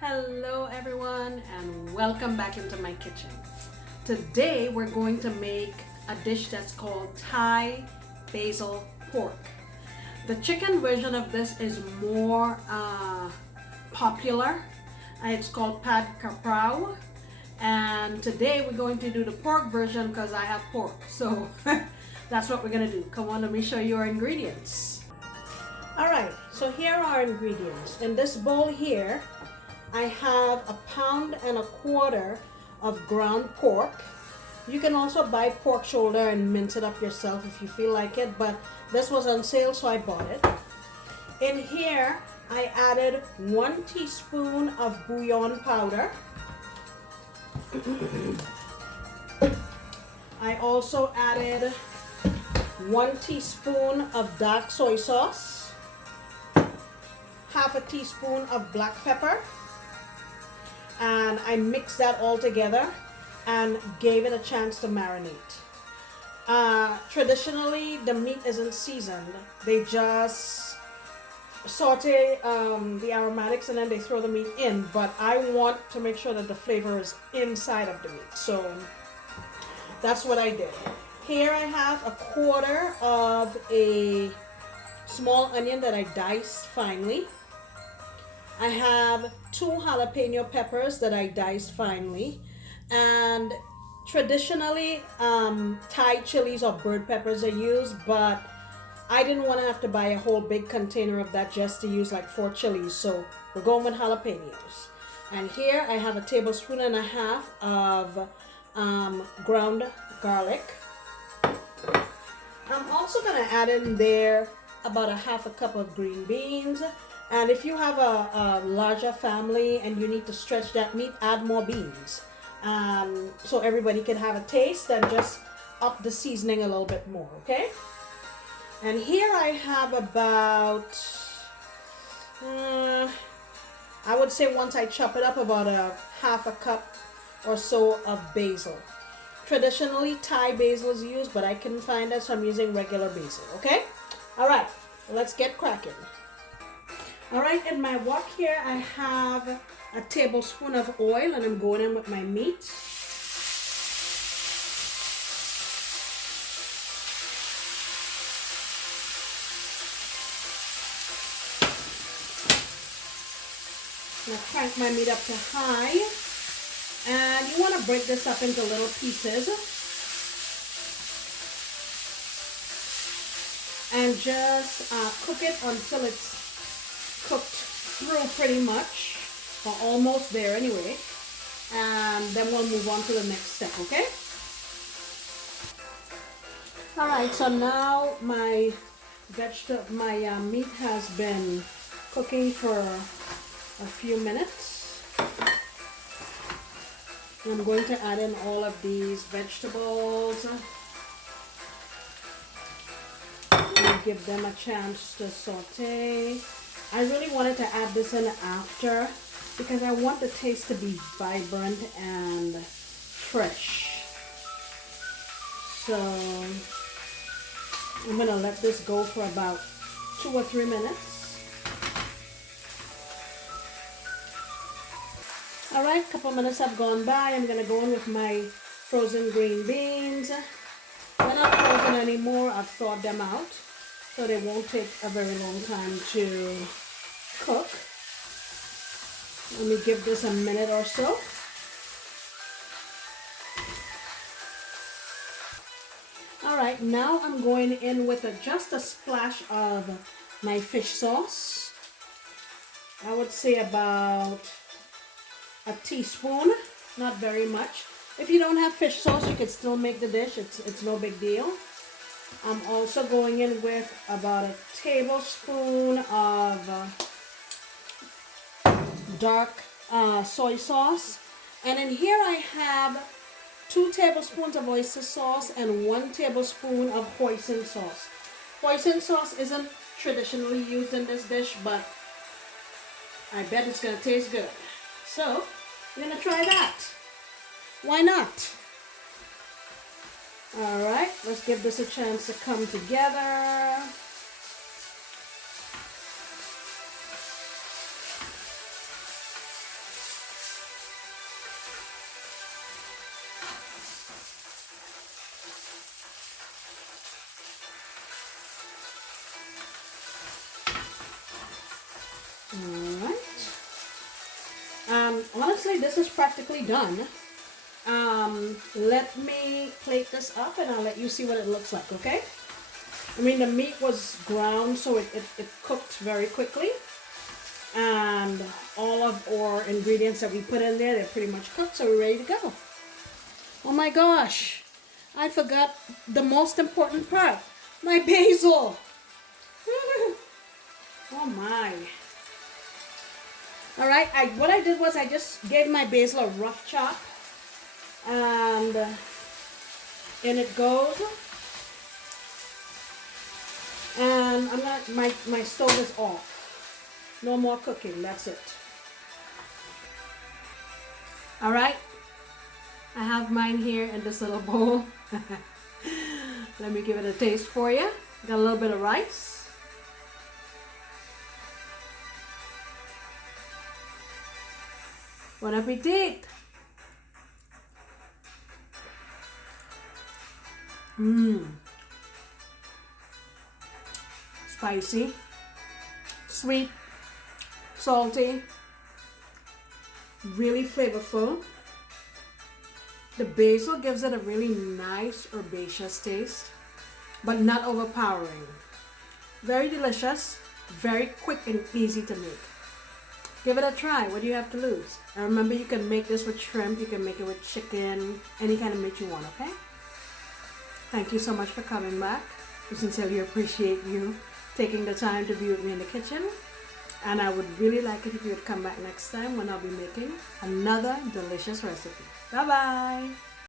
Hello everyone and welcome back into my kitchen. Today we're going to make a dish that's called Thai Basil Pork. The chicken version of this is more popular. It's called Pad Kaprao, and today we're going to do the pork version because I have pork. So that's what we're going to do. Come on, let me show you our ingredients. Alright, so here are our ingredients. In this bowl here I have 1.25 pounds of ground pork. You can also buy pork shoulder and mince it up yourself if you feel like it, but this was on sale so I bought it. In here I added 1 teaspoon of bouillon powder. I also added 1 teaspoon of dark soy sauce, half a teaspoon of black pepper, and I mixed that all together and gave it a chance to marinate. Traditionally the meat isn't seasoned. They just saute the aromatics and then they throw the meat in, but I want to make sure that the flavor is inside of the meat, so that's what I did. Here I have 1/4 of a small onion that I diced finely. I have 2 jalapeno peppers that I diced finely, and traditionally Thai chilies or bird peppers are used, but I didn't want to have to buy a whole big container of that just to use like 4 chilies, so we're going with jalapenos. And here I have 1.5 tablespoons of ground garlic. I'm also going to add in there about 1/2 cup of green beans. And if you have a larger family and you need to stretch that meat, add more beans. So everybody can have a taste and just up the seasoning a little bit more, okay? And here I have about, I would say once I chop it up, about 1/2 cup or so of basil. Traditionally Thai basil is used, but I couldn't find that, so I'm using regular basil, okay? All right, let's get cracking. All right, in my wok here I have 1 tablespoon of oil and I'm going in with my meat. I'm going to crank my meat up to high, and you want to break this up into little pieces and just cook it until it's cooked through pretty much, or almost there anyway, and then we'll move on to the next step, okay? Alright, so now my meat has been cooking for a few minutes. I'm going to add in all of these vegetables and give them a chance to saute. I really wanted to add this in after because I want the taste to be vibrant and fresh. So I'm going to let this go for about 2 or 3 minutes. Alright, a couple minutes have gone by. I'm going to go in with my frozen green beans. They're not frozen anymore. I've thawed them out, so they won't take a very long time to cook. Let me give this a minute or so. Alright, now I'm going in with just a splash of my fish sauce. I would say about 1 teaspoon, not very much. If you don't have fish sauce, you can still make the dish. It's no big deal. I'm also going in with about 1 tablespoon of dark soy sauce. And in here I have 2 tablespoons of oyster sauce and 1 tablespoon of hoisin sauce. Hoisin sauce isn't traditionally used in this dish, but I bet it's going to taste good. So I'm going to try that. Why not? Alright, let's give this a chance to come together. Honestly, this is practically done. Let me plate this up and I'll let you see what it looks like, okay? I mean, the meat was ground, so it cooked very quickly. And all of our ingredients that we put in there, they're pretty much cooked, so we're ready to go. Oh my gosh, I forgot the most important part, my basil. Oh my. All right, what I did was I just gave my basil a rough chop, and in it goes. And I'm not, my stove is off. No more cooking, that's it. All right, I have mine here in this little bowl. Let me give it a taste for you. Got a little bit of rice. Bon appetit. Spicy, sweet, salty, really flavorful. The basil gives it a really nice herbaceous taste, but not overpowering. Very delicious, very quick and easy to make. Give it a try. What do you have to lose? And remember, you can make this with shrimp, you can make it with chicken, any kind of meat you want, okay? Thank you so much for coming back. I sincerely appreciate you taking the time to be with me in the kitchen. And I would really like it if you would come back next time when I'll be making another delicious recipe. Bye bye.